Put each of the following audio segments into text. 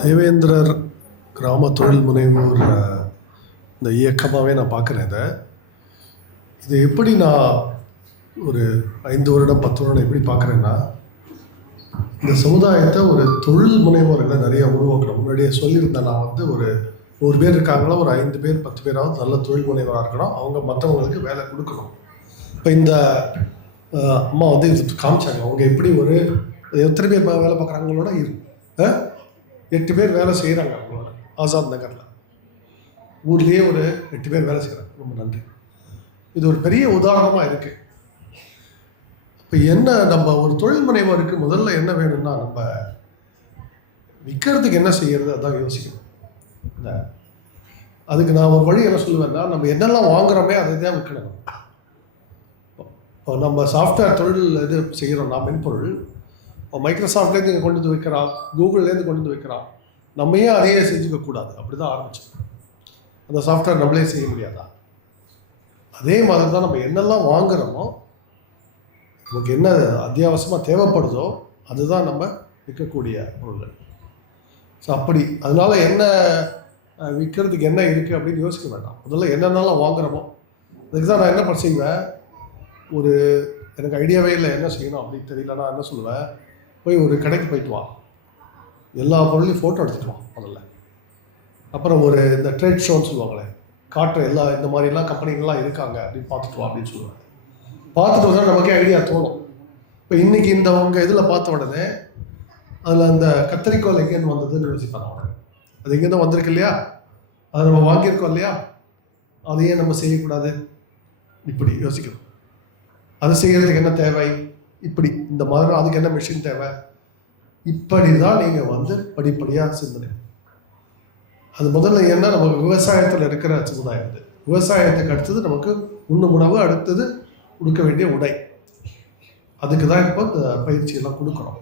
தேவேந்திரர் கிராம தொழில் முனைவோர் இந்த இயக்கமாகவே நான் பார்க்குறேன். இதை எப்படி நான் ஒரு 5 வருடம் 10 வருடம் எப்படி பார்க்குறேன்னா, இந்த சமுதாயத்தை ஒரு தொழில் முனைவோர்களை நிறைய உருவாக்கணும். முன்னாடியே சொல்லியிருந்தேன், நான் ஒரு 100 பேர் இருக்காங்களா, ஒரு 5 பேர் 10 பேராவது நல்ல தொழில் முனைவராக இருக்கணும். அவங்க மற்றவங்களுக்கு வேலை கொடுக்கணும். இப்போ இந்த அம்மா இது காமிச்சாங்க. அவங்க எப்படி எத்தனை பேர் வேலை பார்க்குறாங்களோட 8 பேர் வேலை செய்கிறாங்க. அவங்களோட ஆசாத் நகரில் ஊர்லேயே ஒரு 8 பேர் வேலை செய்கிறாங்க. ரொம்ப நன்றி. இது ஒரு பெரிய உதாரணமாக இருக்குது. இப்போ என்ன, நம்ம ஒரு தொழில் முனைவோருக்கு முதல்ல என்ன வேணும்னா, நம்ம விற்கிறதுக்கு என்ன செய்யறது அதான் யோசிக்கணும். அதுக்கு நான் ஒரு வழி என்ன சொல்லுவேன்னா, நம்ம என்னெல்லாம் வாங்குகிறோமே அதை தான் விற்கணும். இப்போ நம்ம சாஃப்ட்வேர் தொழில் இது செய்கிறோம், நான் மென்பொருள் மைக்ரோசாஃப்ட்லேருந்து இங்கே கொண்டு வந்து வைக்கிறான், கூகுள்லேருந்து கொண்டு வந்து வைக்கிறான். நம்ம ஏன் அதையே செஞ்சுக்கக்கூடாது? அப்படி தான் ஆரம்பிச்சோம். அந்த சாஃப்ட்வேர் நம்மளே செய்ய முடியாதா? அதே மாதிரி தான் நம்ம என்னெல்லாம் வாங்குகிறோமோ, நமக்கு என்ன அத்தியாவசியமாக தேவைப்படுதோ அதுதான் நம்ம விற்கக்கூடிய பொருள். ஸோ அப்படி அதனால் என்ன விற்கிறதுக்கு என்ன இருக்குது அப்படின்னு யோசிக்க வேண்டாம். முதல்ல என்னென்னலாம் வாங்குகிறோமோ அதுக்கு தான் நான் என்ன செய்வேன். எனக்கு ஐடியாவே இல்லை என்ன செய்யணும் அப்படின்னு தெரியல. நான் என்ன சொல்லுவேன், போய் ஒரு கடைக்கு போயிட்டு வா, எல்லா பொருளையும் ஃபோட்டோ எடுத்துகிட்டு வா முதல்ல. அப்புறம் இந்த ட்ரேட் ஷோன்னு சொல்லுவாங்களே, காட்டுற இந்த மாதிரிலாம் கம்பெனிகள்லாம் இருக்காங்க அப்படின்னு பார்த்துட்டு வா அப்படின்னு சொல்லுவேன். பார்த்துட்டு வந்தால் நமக்கே ஐடியா தோணும். இப்போ இன்றைக்கி உங்கள் இதில் பார்த்த உடனே அதில் அந்த கத்தரிக்கோல் எங்கேருந்து வந்ததுன்னு யோசிப்பேன். அது எங்கேருந்து வந்திருக்கு இல்லையா, அதை நம்ம வாங்கியிருக்கோம் இல்லையா, அதையே நம்ம செய்யக்கூடாது. இப்படி யோசிக்கணும். அது செய்கிறதுக்கு என்ன தேவை, இப்படி இந்த மாதிரி அதுக்கு என்ன மிஷின் தேவை, இப்படி தான் நீங்கள் படிப்படியாக சிந்தனை. அது முதல்ல என்ன, நமக்கு விவசாயத்தில் இருக்கிற சமுதாயம். இது விவசாயத்துக்கு அடுத்தது நமக்கு உண்ணும் உணவு, அடுத்தது கொடுக்க வேண்டிய உடை. அதுக்கு தான் இப்போ இந்த பயிற்சியெல்லாம் கொடுக்குறோம்.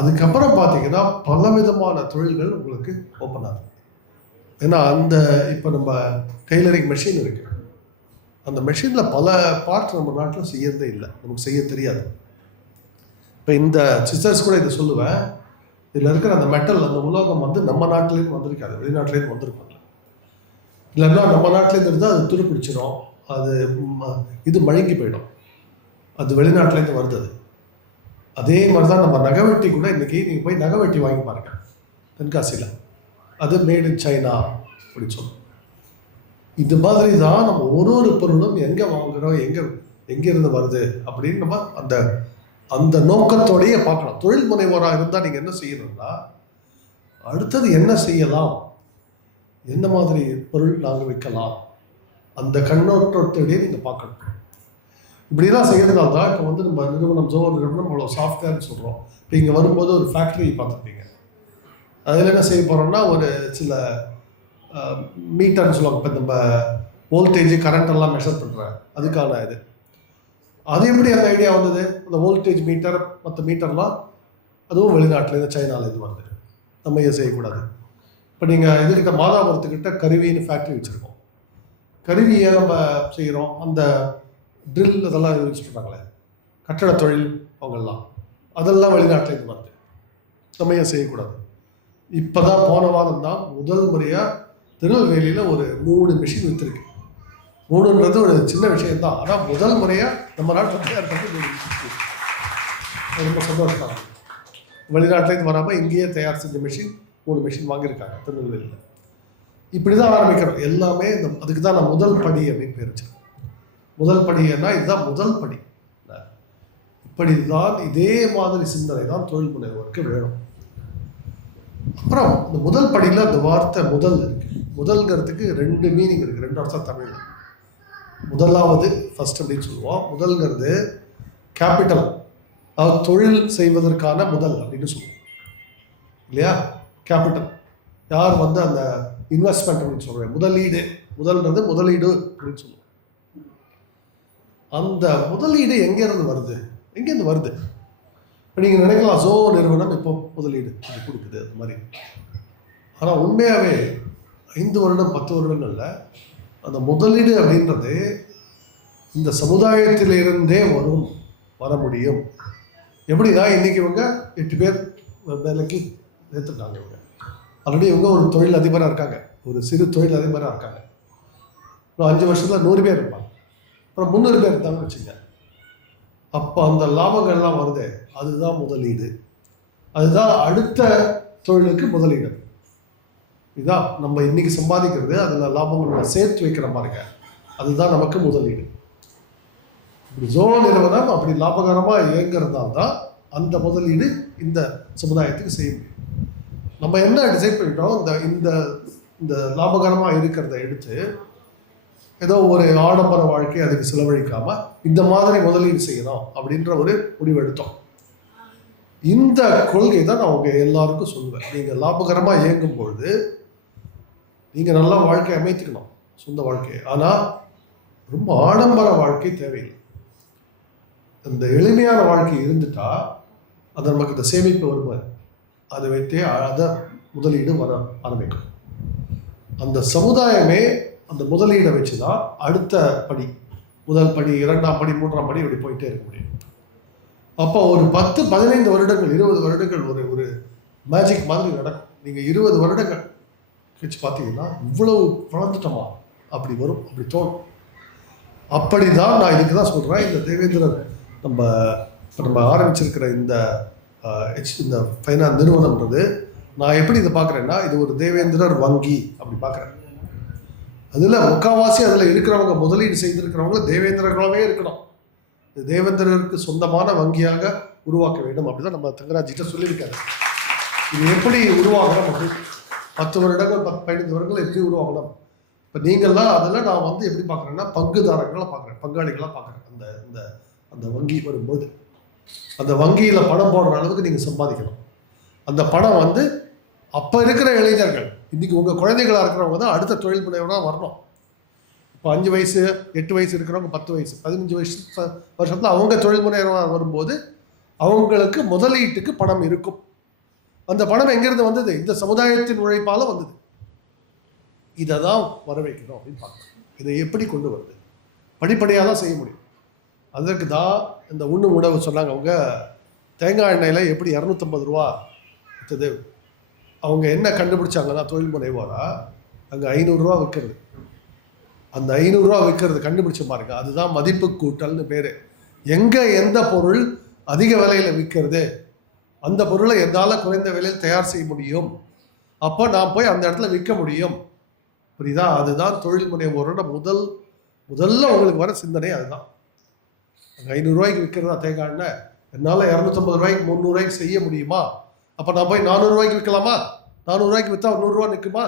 அதுக்கப்புறம் பார்த்தீங்கன்னா பலவிதமான தொழில்கள் உங்களுக்கு ஓப்பன் ஆகுது. ஏன்னா இப்போ நம்ம டெய்லரிங் மெஷின் இருக்குது. அந்த மெஷினில் பல பார்ட் நம்ம நாட்டில் செய்யறதே இல்லை, நமக்கு செய்ய தெரியாது. இப்போ இந்த சிஸ்டர்ஸ் கூட இதை சொல்லுவேன், இதில் இருக்கிற அந்த மெட்டல், அந்த உலோகம் நம்ம நாட்டிலேருந்து வந்திருக்காது, வெளிநாட்டிலேருந்து வந்திருக்காங்க. இல்லைன்னா நம்ம நாட்டிலேருந்து இருந்தால் அது துரு பிடிச்சிடும், இது மழுங்கி போயிடும். அது வெளிநாட்டிலேருந்து வருது. அதே மாதிரி தான் நம்ம நகைவெட்டி கூட இன்றைக்கி நீங்கள் போய் நகைவெட்டி வாங்கி பாருங்க தென்காசியில், அது மேட் இன் சைனா அப்படின்னு சொல்லுவோம். இது மாதிரி தான் நம்ம ஒரு பொருளும் எங்கே வாங்குகிறோம், எங்கேருந்து வருது அப்படின்னு நம்ம அந்த நோக்கத்தோடையே பார்க்கணும். தொழில் முனைவோராக இருந்தால் நீங்கள் என்ன செய்யணும்னா, அடுத்தது என்ன செய்யலாம், என்ன மாதிரி பொருள் நாங்கள் விற்கலாம், அந்த கண்ணோட்டத்தோடையே நீங்கள் பார்க்கணும். இப்படிலாம் செய்யறதுனால தான் இப்போ நம்ம நிறுவனம் நிறுவனம் அவ்வளோ சாஃப்ட்வேர்னு சொல்கிறோம். இப்போ இங்கே வரும்போது ஒரு ஃபேக்ட்ரி பார்த்துருப்பீங்க. அதில் என்ன செய்ய போகிறோம்னா, ஒரு சில மீட்டர்னு சொல்லுவாங்க. இப்போ நம்ம வோல்டேஜ் கரண்ட் மெஷர் பண்ணுறேன், அதுக்கான அது எப்படி அந்த ஐடியா வந்தது? அந்த வோல்டேஜ் மீட்டர் மற்ற மீட்டர்லாம் அதுவும் வெளிநாட்டிலேருந்து சைனாலேருந்து வருது. நம்ம இதை செய்யக்கூடாது. இப்போ நீங்கள் இதுக்கிட்ட மாதாபுரத்துக்கிட்ட கருவின்னு ஃபேக்ட்ரி வச்சுருக்கோம். கருவியை நம்ம செய்கிறோம், அந்த ட்ரில் அதெல்லாம் யூஸ் பண்ணுறாங்களே, கட்டட தொழில் அதெல்லாம் வெளிநாட்டிலேருந்து வருது. நம்ம ஏன் செய்யக்கூடாது? இப்போ தான் போன வாரம் தான் முதல் முறையாக திருநெல்வேலியில் ஒரு 3 மிஷின் விற்றுருக்கு. 3ன்றது ஒரு சின்ன விஷயம்தான், ஆனால் முதல் முறையாக நம்ம நாட்டில் தயாரிக்கிறது ரொம்ப சந்தோஷம். வெளிநாட்டிலேருந்து வராமல் இங்கேயே தயார் செஞ்ச மிஷின் 3 மிஷின் வாங்கியிருக்காங்க திருநெல்வேலியில். இப்படி தான் ஆரம்பிக்கிறோம் எல்லாமே. அதுக்கு தான் நான் முதல் படி அப்படின்னு பேர் வச்சிருக்கேன். முதல் படின்னா இதுதான் முதல் படி. இப்படி தான் இதே மாதிரி சிந்தனை தான் தொழில் முனைவோருக்கு வேணும். அப்புறம் இந்த முதல் படியில் அந்த வார்த்தை முதல் இருக்கு. முதல்ங்கிறதுக்கு 2 மீனிங் இருக்குது, 2 அர்த்தம் தமிழ். முதலாவது ஃபர்ஸ்ட் அப்படின்னு சொல்லுவோம். முதல்ங்கிறது கேபிட்டல், அதாவது தொழில் செய்வதற்கான முதல் அப்படின்னு சொல்லுவோம் இல்லையா. கேபிட்டல் யார் அந்த இன்வெஸ்ட்மெண்ட் அப்படின்னு சொல்கிறேன், முதலீடு. முதல்ன்றது முதலீடு அப்படின்னு சொல்லுவோம். அந்த முதலீடு எங்கேருந்து வருது? இப்போ நீங்கள் நினைக்கலாம், நிறுவனம் இப்போ முதலீடு கொடுக்குது அது மாதிரி. ஆனால் உண்மையாகவே 5 வருடம் 10 வருடங்கள்ல அந்த முதலீடு அப்படின்றது இந்த சமுதாயத்திலிருந்தே வர முடியும். எப்படின்னா, இன்றைக்கி இவங்க 8 பேர் வேலைக்கு ஏற்றுட்டாங்க. இவங்க ஆல்ரெடி இவங்க ஒரு தொழில் அதிபராக இருக்காங்க, ஒரு சிறு தொழில் அதிபராக இருக்காங்க. இன்னும் 5 வருஷத்தில் 100 பேர் இருப்பாங்க, அப்புறம் 300 பேர் இருந்தாங்கன்னு வச்சுங்க. அப்போ அந்த லாபங்கள்லாம் வருது, அதுதான் முதலீடு, அதுதான் அடுத்த தொழிலுக்கு முதலீடு. இதுதான் நம்ம இன்னைக்கு சம்பாதிக்கிறது, அதில் லாபங்கள் சேர்த்து வைக்கிற மாதிரிங்க, அதுதான் நமக்கு முதலீடு. இப்படி ஜோன் நிறுவனம் அப்படி லாபகரமாக இயங்குறதால தான் அந்த முதலீடு இந்த சமுதாயத்துக்கு செய்ய முடியும். நம்ம என்ன டிசைட் பண்ணிட்டோம், இந்த இந்த லாபகரமாக இருக்கிறத எடுத்து ஏதோ ஒரு ஆடம்பர வாழ்க்கை அதுக்கு செலவழிக்காமல் இந்த மாதிரி முதலீடு செய்யணும் அப்படின்ற ஒரு முடிவு எடுத்தோம். இந்த கொள்கை தான் நான் உங்கள் எல்லாருக்கும் சொல்லுவேன். நீங்கள் லாபகரமாக இயங்கும் பொழுது நீங்கள் நல்லா வாழ்க்கை அமைத்துக்கணும், சொந்த வாழ்க்கை. ஆனால் ரொம்ப ஆடம்பர வாழ்க்கை தேவையில்லை. இந்த எளிமையான வாழ்க்கை இருந்துட்டா அது நமக்கு இந்த சேமிப்பு வருவார், அதை வைத்தே அதை முதலீடு வர ஆரம்பிக்கும். அந்த சமுதாயமே அந்த முதலீடை வச்சு தான் அடுத்த படி, முதல் படி, 2ஆம் படி, 3ஆம் படி இப்படி போயிட்டே இருக்க முடியும். அப்போ ஒரு 10, 15 வருடங்கள், 20 வருடங்கள் ஒரு மேஜிக் மாதிரி நடக்கும். நீங்கள் 20 வருடங்கள் வச்சு பார்த்தீங்கன்னா இவ்வளவு வளர்ந்துட்டோமா அப்படி வரும், அப்படி தோணும். அப்படி தான் நான் இதுக்கு தான் சொல்கிறேன், இந்த தேவேந்திரர் நம்ம ஆரம்பிச்சிருக்கிற இந்த ஃபைனான்ஸ் நிறுவனம்ன்றது நான் எப்படி இதை பார்க்குறேன்னா, இது ஒரு தேவேந்திரர் வங்கி அப்படி பார்க்குறேன். அதில் முக்கால்வாசி அதில் இருக்கிறவங்க, முதலீடு செய்திருக்கிறவங்க தேவேந்திரர்களாகவே இருக்கணும். இது தேவேந்திரருக்கு சொந்தமான வங்கியாக உருவாக்க வேண்டும் அப்படிதான் நம்ம தங்கராஜிட்ட சொல்லியிருக்காரு. இது எப்படி உருவாகணும் அப்படின்னு 10 வருடங்கள் 15 வருடங்கள் எப்படி உருவாகணும். இப்போ நீங்கள்லாம் அதில் நான் எப்படி பார்க்குறேன்னா பங்குதாரர்களாக பார்க்குறேன், பங்காளிகளாக பார்க்குறேன். அந்த வங்கி வரும்போது அந்த வங்கியில் பணம் போடுற அளவுக்கு நீங்கள் சம்பாதிக்கணும். அந்த பணம் அப்போ இருக்கிற இளைஞர்கள், இன்றைக்கி உங்கள் குழந்தைகளாக இருக்கிறவங்க தான் அடுத்த தொழில் முனைவராக வரணும். இப்போ 5 வயசு 8 வயசு இருக்கிறவங்க 10 வயசு 15 வருஷத்தில் அவங்க தொழில் முனைவராக வரும்போது அவங்களுக்கு முதலீட்டுக்கு பணம் இருக்கும். அந்த பணம் எங்கேருந்து வந்தது? இந்த சமுதாயத்தின் உழைப்பால் வந்தது. இதை தான் வர வைக்கணும் அப்படின்னு பார்க்கணும். இதை எப்படி கொண்டு வருது? படிப்படியாக தான் செய்ய முடியும். அதற்கு தான் இந்த உண்ணும் உணவு சொன்னாங்க. அவங்க தேங்காய் எண்ணெயில் எப்படி 250 ரூபா விற்றது, அவங்க என்ன கண்டுபிடிச்சாங்கன்னா தொழில் முனைவோரா அங்கே 500 ரூபா விற்கிறது. அந்த 500 ரூபா விற்கிறது கண்டுபிடிச்ச பாருங்க, அதுதான் மதிப்பு கூட்டல்னு பேர். எங்கே எந்த பொருள் அதிக விலையில் விற்கிறது, அந்த பொருளை எதால் குறைந்த விலையில் தயார் செய்ய முடியும், அப்போ நான் போய் அந்த இடத்துல விற்க முடியும். புரியுதா? அதுதான் தொழில் முனைவோரோட முதல்ல உங்களுக்கு வர சிந்தனை. அதுதான் 500 ரூபாய்க்கு விற்கிறதா தேங்காய் எண்ணெய், என்னால் 250 ரூபாய்க்கு 300 ரூபாய்க்கு செய்ய முடியுமா, அப்போ நான் போய் 400 ரூபாய்க்கு விற்கலாமா, 400 ரூபாய்க்கு விற்றா 100 ரூபா நிற்குமா,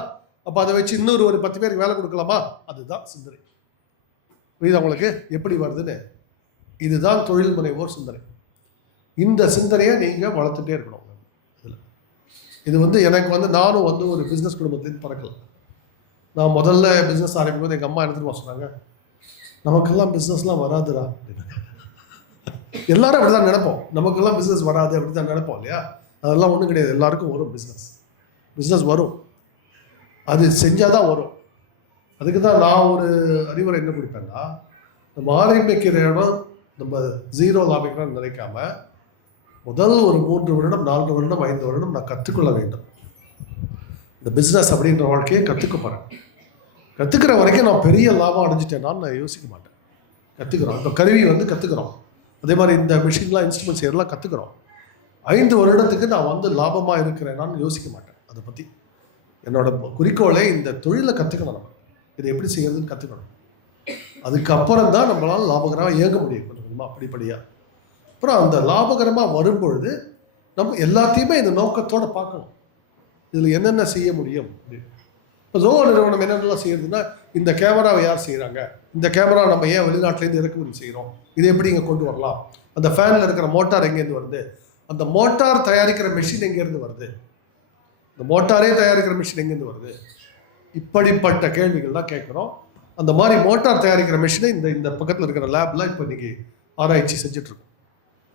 அப்போ அதை வச்சு இன்னொரு ஒரு 10 பேருக்கு வேலை கொடுக்கலாமா. அதுதான் சிந்தனை. புரியுதா உங்களுக்கு எப்படி வருதுன்னு? இதுதான் தொழில் முனைவோர் சிந்தனை. இந்த சிந்தனையை நீங்கள் வளர்த்துட்டே இருக்கணும். இதில் இது எனக்கு நானும் ஒரு பிஸ்னஸ் குடும்பத்துலேருந்து பிறக்கல. நான் முதல்ல பிஸ்னஸ் ஆரம்பிக்கும்போது எங்கள் அம்மா எடுத்துகிட்டு சொன்னாங்க, நமக்கெல்லாம் பிஸ்னஸ்லாம் வராதுடா அப்படின்னு. எல்லாரும் அப்படி தான் நினைப்போம், நமக்கெல்லாம் பிஸ்னஸ் வராது அப்படி தான் நினைப்போம் இல்லையா? அதெல்லாம் ஒன்றும் கிடையாது, எல்லாருக்கும் வரும் பிஸ்னஸ் வரும், அது செஞ்சால் தான் வரும். அதுக்கு தான் நான் ஒரு அறிவுரை என்ன கொடுப்பேன்னா, நம்ம ஆரம்பிக்கிற இடம் நம்ம 0 லாபிக்கணும்னு நினைக்காம முதல் ஒரு 3 வருடம் 4 வருடம் 5 வருடம் நான் கற்றுக்கொள்ள வேண்டும். இந்த பிஸ்னஸ் அப்படின்ற வாழ்க்கையை கற்றுக்க போகிறேன். கற்றுக்கிற வரைக்கும் நான் பெரிய லாபம் அடைஞ்சிட்டேனான்னு நான் யோசிக்க மாட்டேன். கற்றுக்குறோம், இப்போ கருவி கற்றுக்குறோம், அதே மாதிரி இந்த மிஷின்லாம் இன்ஸ்ட்ருமெண்ட்ஸ் எல்லாம் கற்றுக்குறோம். 5 வருடத்துக்கு நான் லாபமாக இருக்கிறேனான்னு யோசிக்க மாட்டேன். அதை பற்றி என்னோட குறிக்கோளே இந்த தொழிலை கற்றுக்கணும், நம்ம இதை எப்படி செய்யறதுன்னு கற்றுக்கணும். அதுக்கப்புறம் தான் நம்மளால் லாபகரமாக இயங்க முடியும் கொஞ்சம் கொஞ்சமாக படிப்படியாக. அப்புறம் அந்த லாபகரமாக வரும்பொழுது நம்ம எல்லாத்தையுமே இந்த நோக்கத்தோடு பார்க்கணும், இதில் என்னென்ன செய்ய முடியும் அப்படின்னு. இப்போ ஜோ நிறுவனம் என்னென்னலாம் செய்யறதுன்னா, இந்த கேமராவை யார் செய்கிறாங்க, இந்த கேமரா நம்ம ஏன் வெளிநாட்டிலேருந்து இறக்குமதி செய்கிறோம், இதை எப்படி இங்கே கொண்டு வரலாம், அந்த ஃபேனில் இருக்கிற மோட்டார் எங்கேருந்து வருது, அந்த மோட்டார் தயாரிக்கிற மிஷின் எங்கேருந்து வருது, இந்த மோட்டாரே தயாரிக்கிற மிஷின் எங்கேருந்து வருது, இப்படிப்பட்ட கேள்விகள்லாம் கேட்குறோம். அந்த மாதிரி மோட்டார் தயாரிக்கிற மிஷினை இந்த பக்கத்தில் இருக்கிற லேபில் இப்போ இன்றைக்கி ஆராய்ச்சி செஞ்சிட்ருக்கோம்.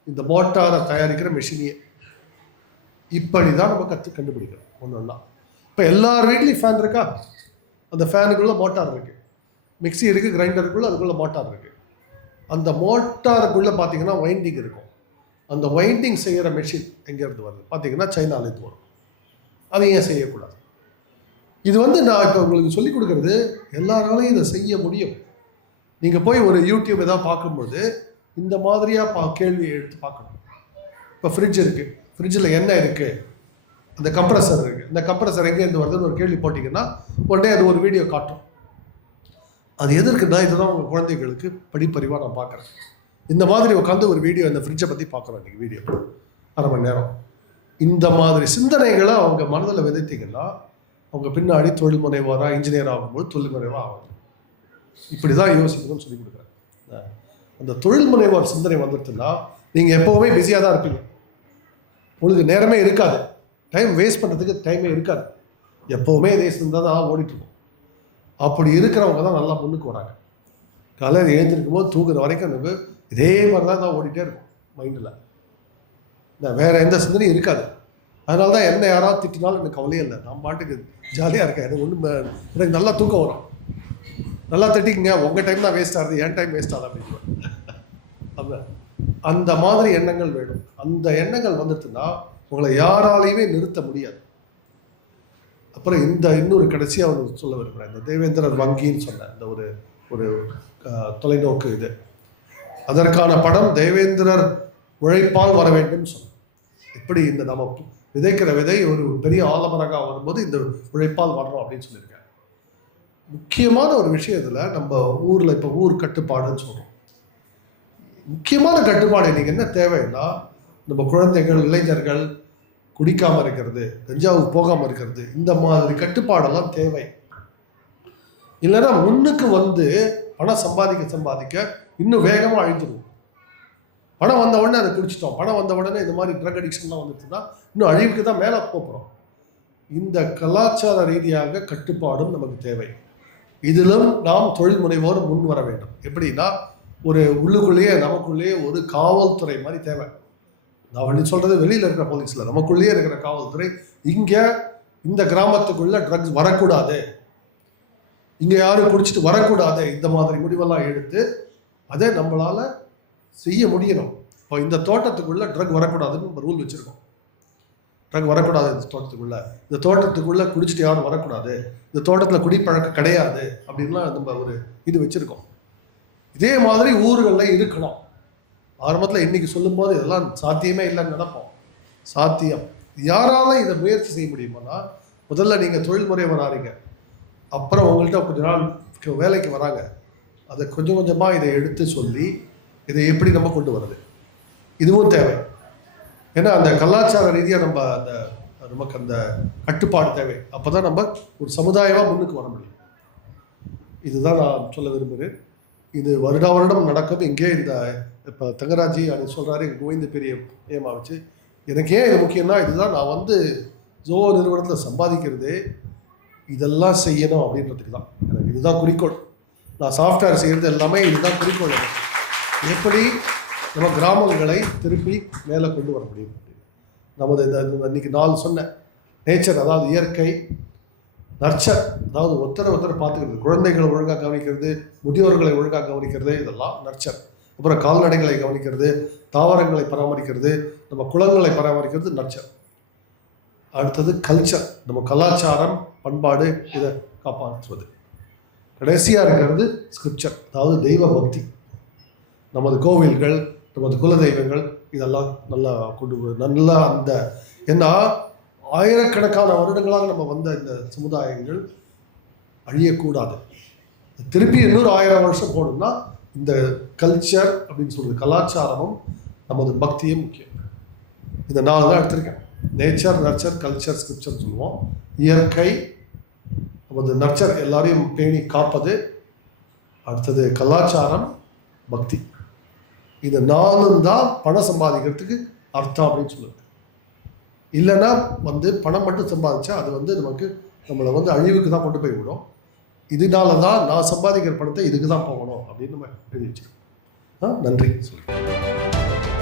இந்த மோட்டாரை தயாரிக்கிற மிஷினையே இப்படி தான் நம்ம கண்டுபிடிக்கிறோம் ஒன்று ஒன்றா. இப்போ எல்லார் வீட்லேயும் ஃபேன் இருக்கா, அந்த ஃபேனுக்குள்ளே மோட்டார் இருக்குது, மிக்சி இருக்குது, கிரைண்டர் இருக்குள்ள அதுக்குள்ளே மோட்டார் இருக்குது. அந்த மோட்டாருக்குள்ளே பார்த்தீங்கன்னா வைண்டிங் இருக்கும். அந்த வைண்டிங் செய்கிற மிஷின் எங்கேருந்து வருது பார்த்தீங்கன்னா சைனாலேருந்து வரும். அதை ஏன் செய்யக்கூடாது? இது நான் இப்போ உங்களுக்கு சொல்லிக் கொடுக்குறது எல்லாராலையும் இதை செய்ய முடியும். நீங்கள் போய் ஒரு யூடியூப் எதாவது பார்க்கும்போது இந்த மாதிரியாக கேள்வியை எடுத்து பார்க்கணும். இப்போ ஃப்ரிட்ஜ் இருக்குது, ஃப்ரிட்ஜில் என்ன இருக்குது, அந்த கம்ப்ரஸர் இருக்குது, இந்த கம்ப்ரஸர் எங்கேருந்து வருதுன்னு ஒரு கேள்வி போட்டிங்கன்னா உடனே அது ஒரு வீடியோ காட்டும். அது எதற்குன்னா இதுதான் உங்கள் குழந்தைகளுக்கு படிப்பறிவாக நான் பார்க்குறேன். இந்த மாதிரி உட்காந்து ஒரு வீடியோ இந்த ஃப்ரிட்ஜை பற்றி பார்க்குறோம் இன்றைக்கி வீடியோ 1/2 மணி நேரம். இந்த மாதிரி சிந்தனைகளை அவங்க மனதில் விதைத்தீங்கன்னா அவங்க பின்னாடி தொழில் முனைவோராக இன்ஜினியர் ஆகும்போது தொழில் முனைவாக ஆகும். இப்படி தான் யோசிக்கணும்னு சொல்லி கொடுக்குறேன். அந்த தொழில் முனைவோர் சிந்தனை வந்துடுதுன்னா நீங்கள் எப்போவுமே பிஸியாக தான் இருப்பீங்க. உங்களுக்கு நேரமே இருக்காது, டைம் வேஸ்ட் பண்ணுறதுக்கு டைமே இருக்காது. எப்போவுமே இதே சிந்தனை தான் ஓடிட்டுருக்கும். அப்படி இருக்கிறவங்க தான் நல்லா முன்னுக்கு வராங்க. காலையில் எழுந்திருக்கும் போது தூங்குற வரைக்கும் நமக்கு இதே மாதிரி தான் ஓடிட்டே இருக்கும் மைண்டில். வேறு எந்த சிந்தனையும் இருக்காது. அதனால தான் என்ன யாராவது திட்டினாலும் எனக்கு கவலையே இல்லை, நான் பாட்டுக்கு ஜாலியாக இருக்கேன். எனக்கு ஒன்றும் எனக்கு நல்லா தூக்கம் வரும். நல்லா திட்டிக்குங்க, உங்கள் டைம் தான் வேஸ்ட் ஆகுது, என் டைம் வேஸ்ட் ஆகுது அப்படின்னு. அப்போ அந்த மாதிரி எண்ணங்கள் வேணும். அந்த எண்ணங்கள் வந்துட்டுன்னா உங்களை யாராலையுமே நிறுத்த முடியாது. அப்புறம் இன்னொரு கடைசியாக ஒரு சொல்ல விரும்புகிறேன். இந்த தேவேந்திரர் வங்கின்னு சொன்னேன், இந்த ஒரு தொலைநோக்கு இது, அதற்கான படம் தேவேந்திரர் உழைப்பால் வர வேண்டும் சொன்னேன். இப்படி இந்த நம்ம விதைக்கிற விதை ஒரு பெரிய ஆலமரமாக வரும்போது இந்த உழைப்பால் வர்றோம் அப்படின்னு சொல்லியிருக்கேன். முக்கியமான ஒரு விஷயத்தில் நம்ம ஊரில் இப்போ ஊர் கட்டுப்பாடுன்னு சொல்கிறோம். முக்கியமான கட்டுப்பாடு இன்னைக்கு என்ன தேவைன்னா, நம்ம குழந்தைகள் இளைஞர்கள் குடிக்காமல் இருக்கிறது, கஞ்சாவுக்கு போகாமல் இருக்கிறது, இந்த மாதிரி கட்டுப்பாடெல்லாம் தேவை. இல்லைன்னா முன்னுக்கு வந்து பணம் சம்பாதிக்க இன்னும் வேகமாக அழிஞ்சிடும். பணம் வந்த உடனே அதை குடிச்சிட்டோம், பணம் வந்த உடனே இந்த மாதிரி ட்ரக் அடிக்ஷன்லாம் வந்துச்சுன்னா இன்னும் அழிவுக்கு தான் மேலே போகிறோம். இந்த கலாச்சார ரீதியாக கட்டுப்பாடும் நமக்கு தேவை. இதிலும் நாம் தொழில் முனைவோர் முன் வர வேண்டும். எப்படின்னா ஒரு உள்ளுக்குள்ளேயே நமக்குள்ளேயே ஒரு காவல்துறை மாதிரி தேவை. நான் சொல்கிறது வெளியில் இருக்கிற போலீஸில், நமக்குள்ளேயே இருக்கிற காவல்துறை. இங்கே இந்த கிராமத்துக்குள்ள ட்ரக்ஸ் வரக்கூடாது, இங்கே யாரும் குடிச்சிட்டு வரக்கூடாது, இந்த மாதிரி முடிவெல்லாம் எடுத்து அதை நம்மளால் செய்ய முடியணும். இப்போ இந்த தோட்டத்துக்குள்ளே ட்ரக் வரக்கூடாதுன்னு நம்ம ரூல் வச்சுருக்கோம். ட்ரக் வரக்கூடாது இந்த தோட்டத்துக்குள்ளே குடிச்சிட்டு யாரும் வரக்கூடாது, இந்த தோட்டத்தில் குடிப்பழக்கம் கிடையாது அப்படின்லாம் நம்ம ஒரு இது வச்சுருக்கோம். இதே மாதிரி ஊர்களில் இருக்கணும். ஆரம்பத்தில் இன்றைக்கி சொல்லும்போது இதெல்லாம் சாத்தியமே இல்லைன்னு நினைப்போம். சாத்தியம். யாரால இதை முயற்சி செய்ய முடியுமானா, முதல்ல நீங்கள் தொழில் முறைவர் ஆறீங்க, அப்புறம் உங்கள்கிட்ட கொஞ்ச நாள் வேலைக்கு வராங்க, அதை கொஞ்சம் கொஞ்சமாக இதை எடுத்து சொல்லி இதை எப்படி நம்ம கொண்டு வருது, இதுவும் தேவை. ஏன்னா அந்த கலாச்சார ரீதியாக நமக்கு அந்த கட்டுப்பாடு தேவை. அப்போ தான் நம்ம ஒரு சமுதாயமாக முன்னுக்கு வர முடியும். இதுதான் நான் சொல்ல விரும்புகிறேன். இது வருடம் நடக்கும். இங்கே இந்த இப்போ தங்கராஜி அது சொல்கிறாரு, எங்கள் கோவிந்த பெரிய ஏமா வச்சு எனக்கு ஏன் இது முக்கியம்னா, இதுதான் நான் ஜோ நிறுவனத்தில் சம்பாதிக்கிறதே இதெல்லாம் செய்யணும் அப்படின்றதுக்கு தான். எனக்கு இதுதான் குறிக்கோள். நான் சாஃப்ட்வேர் செய்கிறது எல்லாமே இதுதான் குறிக்கோள். எப்படி நம்ம கிராமங்களை திருப்பி மேலே கொண்டு வர முடியும். நமது இன்னைக்கு 4 சொன்னேன். நேச்சர், அதாவது இயற்கை, நர்ச்சர், அதாவது ஒருத்தரை பார்த்துக்கிறது, குழந்தைகளை ஒழுங்காக கவனிக்கிறது, முதியோர்களை ஒழுங்காக கவனிக்கிறது, இதெல்லாம் நர்ச்சர். அப்புறம் கால்நடைகளை கவனிக்கிறது, தாவரங்களை பராமரிக்கிறது, நம்ம குளங்களை பராமரிக்கிறது நர்ச்சர். அடுத்தது கல்ச்சர், நம்ம கலாச்சாரம் பண்பாடு இதை காப்பாற்றுவது. கடைசியாக இருக்கிறது ஸ்கிரிப்சர், அதாவது தெய்வ பக்தி. நமது கோவில்கள், நமது குலதெய்வங்கள் இதெல்லாம் நல்லா நல்லா அந்த ஏன்னா ஆயிரக்கணக்கான வருடங்களாக நம்ம வந்த இந்த சமுதாயங்கள் அழியக்கூடாது. திருப்பி இன்னொரு 1000 வருஷம் போகணும்னா இந்த கல்ச்சர் அப்படின்னு சொல்கிறது, கலாச்சாரமும் நமது பக்தியும் முக்கியம். இந்த 4 தான் எடுத்திருக்கேன். நேச்சர், நர்ச்சர், கல்ச்சர், ஸ்கிரிப்சர் சொல்லுவோம். இயற்கை, நமது நர்ச்சர் எல்லாரையும் பேணி காப்பது, அடுத்தது கலாச்சாரம், பக்தி. இது 4 தான் பணம் சம்பாதிக்கிறதுக்கு அர்த்தம் அப்படின்னு சொல்லுவேன். இல்லைன்னா பணம் மட்டும் சம்பாதிச்சா அது நமக்கு நம்மளை அழிவுக்கு தான் கொண்டு போய் விடும். இதனால தான் நான் சம்பாதிக்கிற பணத்தை இதுக்கு தான் போகணும் அப்படின்னு நம்ம எழுதி வச்சிருக்கோம். நன்றி சொல்லுங்கள்.